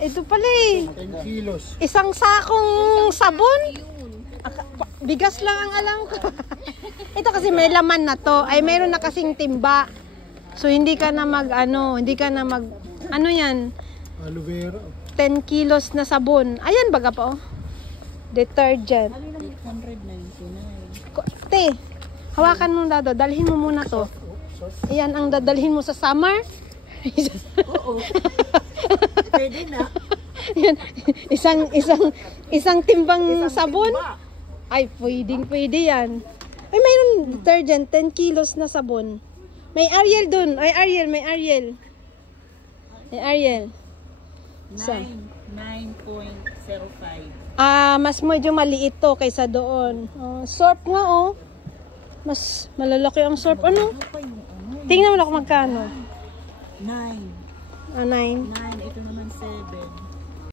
Ito pala eh. 10 kilos. Isang sakong sabon. Bigas lang ang alam ko. Ito kasi may laman na to. Ay meron na kasing timba. So hindi ka na hindi ka na ano yan? Aloe vera. 10 kilos na sabon. Ayan baga pa oh. Detergent. 899. Te, hawakan mo dado. Dalhin mo muna to. Ayan ang dadalhin mo sa summer. Oo. Pwede na. Yan, isang timbang sabon. Ay, pwede yan. Ay, mayroon detergent, 10 kilos na sabon. May Ariel dun. Ay, Ariel, may Ariel. May Ariel. 9.05. Mas medyo maliit to kaysa doon. Surf nga, oh. Mas malalaki ang surf. Ano? Tingnan mo na kung magkano. 9. 9. 9. Ito naman 7.